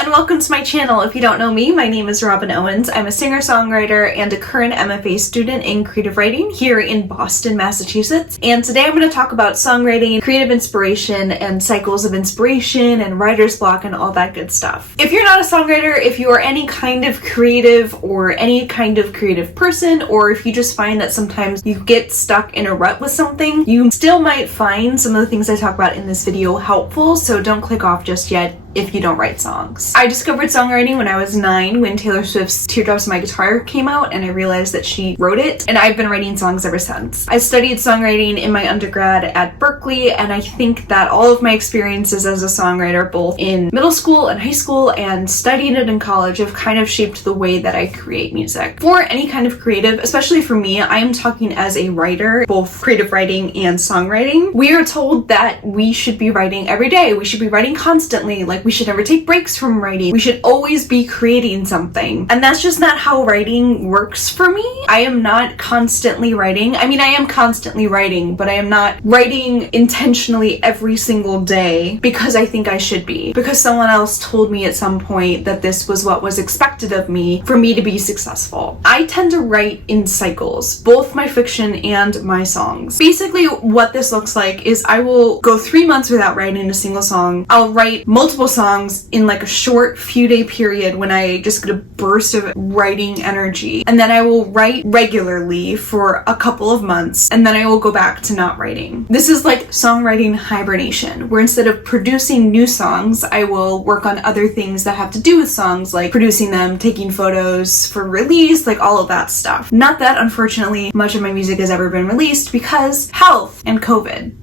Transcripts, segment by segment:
and welcome to my channel. If you don't know me, my name is Robin Owens. I'm a singer-songwriter and a current MFA student in creative writing here in Boston, Massachusetts. And today I'm going to talk about songwriting, creative inspiration, and cycles of inspiration and writer's block and all that good stuff. If you're not a songwriter, if you are any kind of creative or any kind of creative person, or if you just find that sometimes you get stuck in a rut with something, you still might find some of the things I talk about in this video helpful, so don't click off just yet if you don't write songs. I discovered songwriting when I was 9 when Taylor Swift's Teardrops on My Guitar came out, and I realized that she wrote it, and I've been writing songs ever since. I studied songwriting in my undergrad at Berklee, and I think that all of my experiences as a songwriter, both in middle school and high school and studying it in college, have kind of shaped the way that I create music. For any kind of creative, especially for me, I am talking as a writer, both creative writing and songwriting. We are told that we should be writing every day. We should be writing constantly. Like, we should never take breaks from writing. We should always be creating something. And that's just not how writing works for me. I am not constantly writing. I mean, I am constantly writing, but I am not writing intentionally every single day because I think I should be. Because someone else told me at some point that this was what was expected of me for me to be successful. I tend to write in cycles, both my fiction and my songs. Basically, what this looks like is I will go 3 months without writing a single song. I'll write multiple songs in like a short few day period when I just get a burst of writing energy. And then I will write regularly for a couple of months, and then I will go back to not writing. This is like songwriting hibernation, where instead of producing new songs, I will work on other things that have to do with songs, like producing them, taking photos for release, like all of that stuff. Not that, unfortunately, much of my music has ever been released because health and COVID.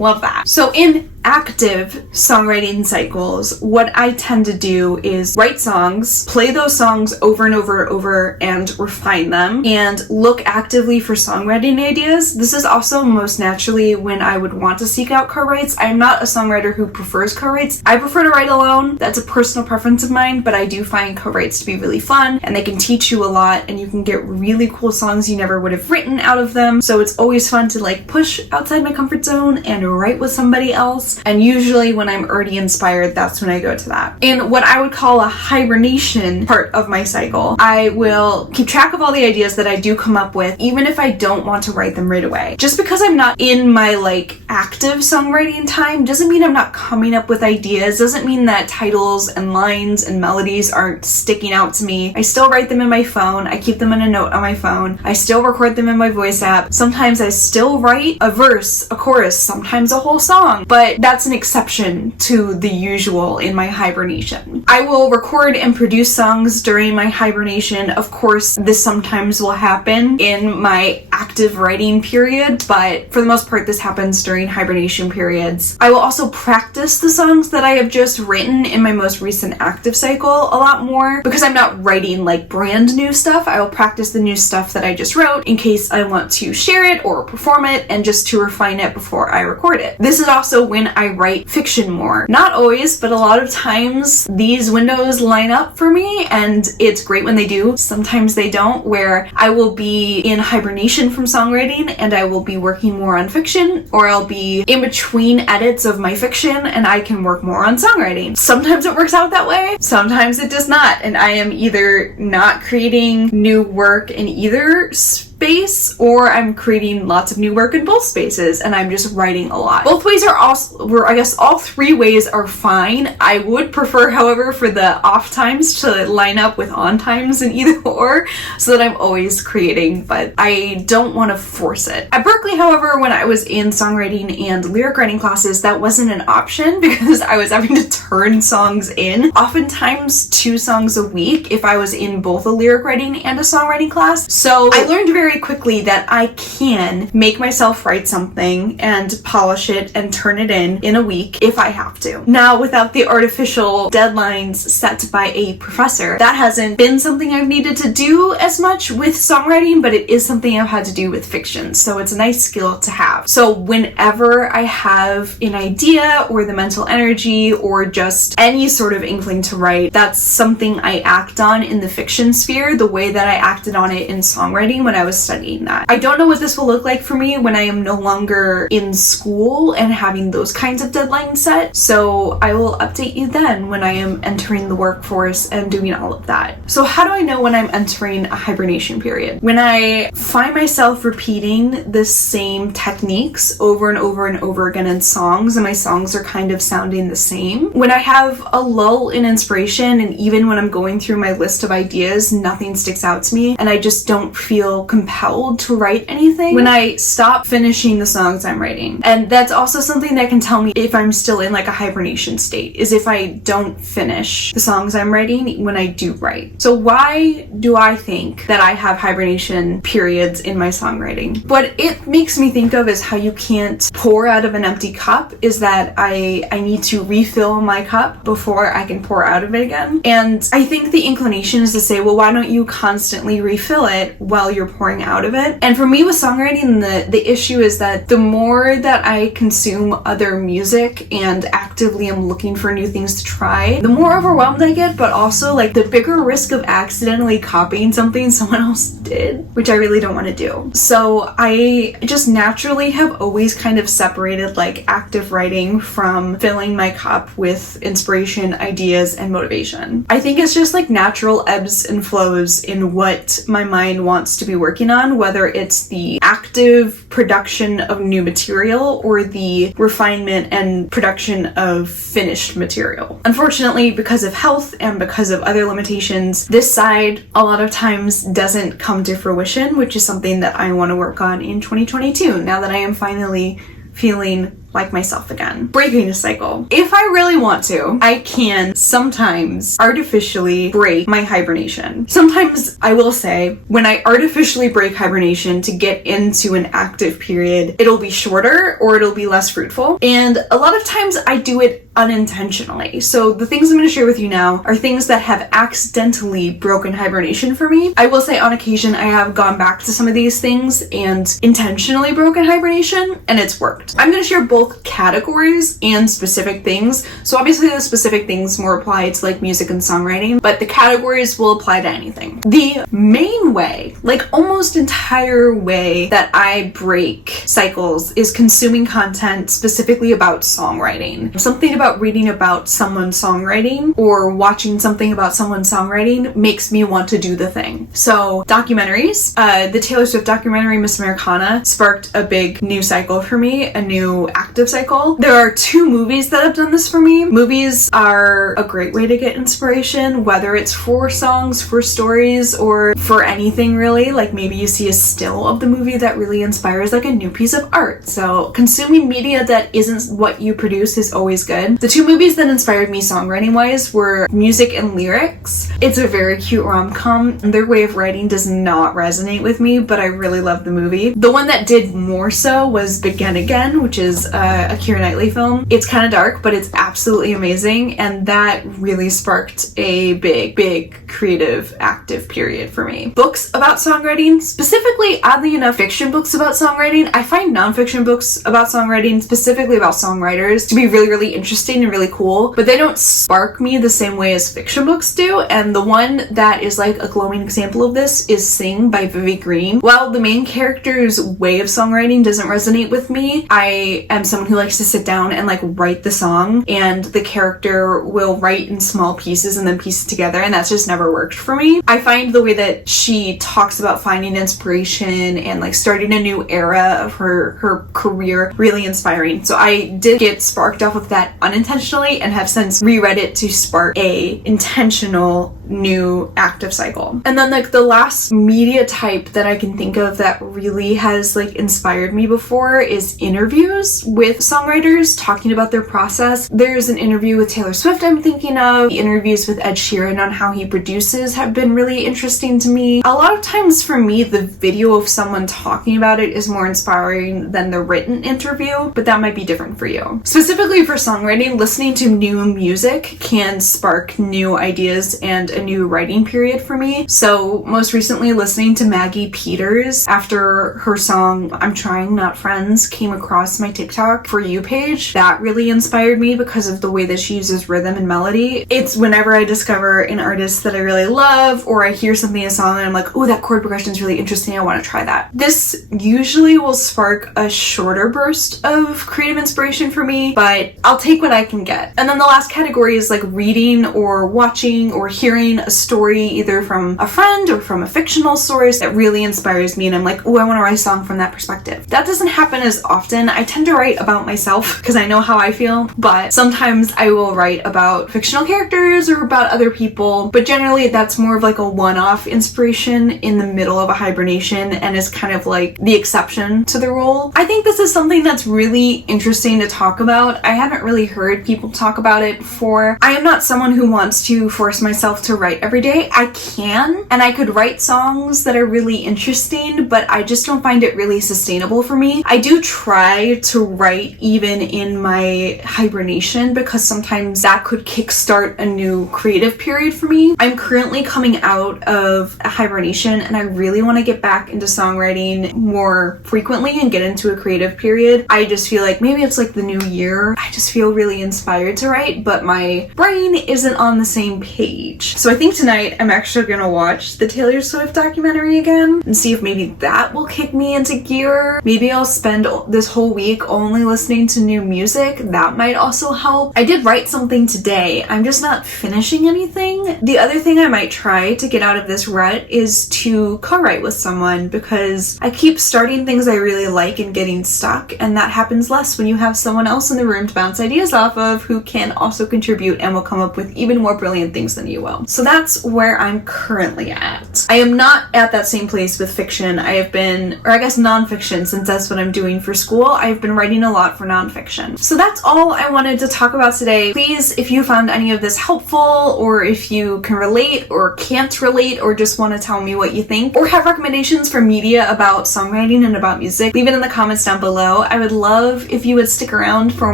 Love that. So in active songwriting cycles, what I tend to do is write songs, play those songs over and over and refine them, and look actively for songwriting ideas. This is also most naturally when I would want to seek out co-writes. I'm not a songwriter who prefers co-writes. I prefer to write alone. That's a personal preference of mine, but I do find co-writes to be really fun, and they can teach you a lot, and you can get really cool songs you never would have written out of them. So it's always fun to like push outside my comfort zone and write with somebody else. And usually when I'm already inspired, that's when I go to that. In what I would call a hibernation part of my cycle, I will keep track of all the ideas that I do come up with, even if I don't want to write them right away. Just because I'm not in my like active songwriting time doesn't mean I'm not coming up with ideas, doesn't mean that titles and lines and melodies aren't sticking out to me. I still write them in my phone. I keep them in a note on my phone. I still record them in my voice app. Sometimes I still write a verse, a chorus, sometimes a whole song, but that's an exception to the usual in my hibernation. I will record and produce songs during my hibernation. Of course, this sometimes will happen in my active writing period, but for the most part, this happens during hibernation periods. I will also practice the songs that I have just written in my most recent active cycle a lot more because I'm not writing like brand new stuff. I will practice the new stuff that I just wrote in case I want to share it or perform it and just to refine it before I record it. This is also when I write fiction more. Not always, but a lot of times these windows line up for me, and it's great when they do. Sometimes they don't, where I will be in hibernation from songwriting and I will be working more on fiction, or I'll be in between edits of my fiction and I can work more on songwriting. Sometimes it works out that way, sometimes it does not, and I am either not creating new work in either space, or I'm creating lots of new work in both spaces and I'm just writing a lot. Both ways are also, I guess all three ways are fine. I would prefer, however, for the off times to line up with on times in either or, so that I'm always creating, but I don't want to force it. At Berklee, however, when I was in songwriting and lyric writing classes, that wasn't an option because I was having to turn songs in, oftentimes 2 songs a week if I was in both a lyric writing and a songwriting class. So I learned very quickly that I can make myself write something and polish it and turn it in a week if I have to. Now, without the artificial deadlines set by a professor, that hasn't been something I've needed to do as much with songwriting, but it is something I've had to do with fiction, so it's a nice skill to have. So whenever I have an idea or the mental energy or just any sort of inkling to write, that's something I act on in the fiction sphere the way that I acted on it in songwriting when I was was studying that. I don't know what this will look like for me when I am no longer in school and having those kinds of deadlines set, so I will update you then when I am entering the workforce and doing all of that. So how do I know when I'm entering a hibernation period? When I find myself repeating the same techniques over and over and over again in songs, and my songs are kind of sounding the same. When I have a lull in inspiration, and even when I'm going through my list of ideas, nothing sticks out to me, and I just don't feel compelled to write anything. When I stop finishing the songs I'm writing. And that's also something that can tell me if I'm still in like a hibernation state, is if I don't finish the songs I'm writing when I do write. So why do I think that I have hibernation periods in my songwriting? What it makes me think of is how you can't pour out of an empty cup, is that I need to refill my cup before I can pour out of it again. And I think the inclination is to say, well, why don't you constantly refill it while you're pouring out of it? And for me with songwriting, the issue is that the more that I consume other music and actively am looking for new things to try, the more overwhelmed I get, but also like the bigger risk of accidentally copying something someone else did, which I really don't want to do. So I just naturally have always kind of separated like active writing from filling my cup with inspiration, ideas, and motivation. I think it's just like natural ebbs and flows in what my mind wants to be working on, whether it's the active production of new material or the refinement and production of finished material. Unfortunately, because of health and because of other limitations, this side a lot of times doesn't come to fruition, which is something that I want to work on in 2022, now that I am finally feeling like myself again. Breaking a cycle. If I really want to, I can sometimes artificially break my hibernation. Sometimes I will say, when I artificially break hibernation to get into an active period, it'll be shorter or it'll be less fruitful. And a lot of times I do it unintentionally. So the things I'm going to share with you now are things that have accidentally broken hibernation for me. I will say on occasion I have gone back to some of these things and intentionally broken hibernation, and it's worked. I'm going to share both categories and specific things. So obviously the specific things more apply to like music and songwriting, but the categories will apply to anything. The main way, like almost entire way that I break cycles is consuming content specifically about songwriting. Something about reading about someone's songwriting or watching something about someone's songwriting makes me want to do the thing. So documentaries, the Taylor Swift documentary Miss Americana sparked a big new cycle for me, a new active cycle. There are 2 movies that have done this for me. Movies are a great way to get inspiration, whether it's for songs, for stories, or for anything really. Like maybe you see a still of the movie that really inspires like a new piece of art. So consuming media that isn't what you produce is always good. The 2 movies that inspired me songwriting wise were Music and Lyrics. It's a very cute rom-com. Their way of writing does not resonate with me, but I really love the movie. The one that did more so was Begin Again, which is a Keira Knightley film. It's kind of dark, but it's absolutely amazing, and that really sparked a big creative active period for me. Books about songwriting, specifically, oddly enough, fiction books about songwriting. I find nonfiction books about songwriting, specifically about songwriters, to be really interesting and really cool, but they don't spark me the same way as fiction books do. And the one that is like a glowing example of this is Sing by Vivi Green. While the main character's way of songwriting doesn't resonate with me, I am someone who likes to sit down and like write the song, and the character will write in small pieces and then piece it together, and that's just never worked for me. I find the way that she talks about finding inspiration and like starting a new era of her career really inspiring. So I did get sparked off of that unintentionally and have since reread it to spark a intentional new active cycle. And then like the last media type that I can think of that really has like inspired me before is interviews with songwriters talking about their process. There's an interview with Taylor Swift I'm thinking of. The interviews with Ed Sheeran on how he produces have been really interesting to me. A lot of times for me, the video of someone talking about it is more inspiring than the written interview, but that might be different for you. Specifically for songwriting, songwriting, listening to new music can spark new ideas and a new writing period for me. So most recently listening to Maggie Peters after her song I'm Trying Not Friends came across my TikTok For You page. That really inspired me because of the way that she uses rhythm and melody. It's whenever I discover an artist that I really love, or I hear something in a song and I'm like, oh, that chord progression is really interesting, I want to try that. This usually will spark a shorter burst of creative inspiration for me, but I'll take what I can get. And then the last category is like reading or watching or hearing a story either from a friend or from a fictional source that really inspires me and I'm like, oh, I want to write a song from that perspective. That doesn't happen as often. I tend to write about myself because I know how I feel, but sometimes I will write about fictional characters or about other people, but generally that's more of like a one-off inspiration in the middle of a hibernation and is kind of like the exception to the rule. I think this is something that's really interesting to talk about. I haven't really heard people talk about it before. I am not someone who wants to force myself to write every day. I can, and I could write songs that are really interesting, but I just don't find it really sustainable for me. I do try to write even in my hibernation because sometimes that could kickstart a new creative period for me. I'm currently coming out of a hibernation and I really want to get back into songwriting more frequently and get into a creative period. I just feel like maybe it's like the new year. I just feel really inspired to write, but my brain isn't on the same page. So I think tonight I'm actually gonna watch the Taylor Swift documentary again and see if maybe that will kick me into gear. Maybe I'll spend this whole week only listening to new music. That might also help. I did write something today. I'm just not finishing anything. The other thing I might try to get out of this rut is to co-write with someone because I keep starting things I really like and getting stuck, and that happens less when you have someone else in the room to bounce ideas off of who can also contribute and will come up with even more brilliant things than you will. So that's where I'm currently at. I am not at that same place with fiction. I have been, or I guess nonfiction, since that's what I'm doing for school. I've been writing a lot for nonfiction. So that's all I wanted to talk about today. Please, if you found any of this helpful, or if you can relate or can't relate, or just want to tell me what you think, or have recommendations for media about songwriting and about music, leave it in the comments down below. I would love if you would stick around for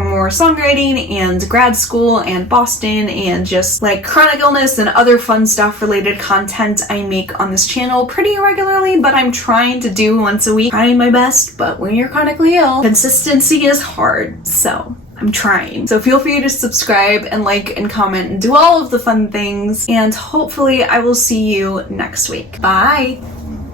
more songwriting and grad school and Boston and just like chronic illness and other fun stuff related content I make on this channel pretty irregularly, but I'm trying to do once a week. Trying my best, but when you're chronically ill, consistency is hard, so I'm trying. So feel free to subscribe and like and comment and do all of the fun things, and hopefully I will see you next week. Bye!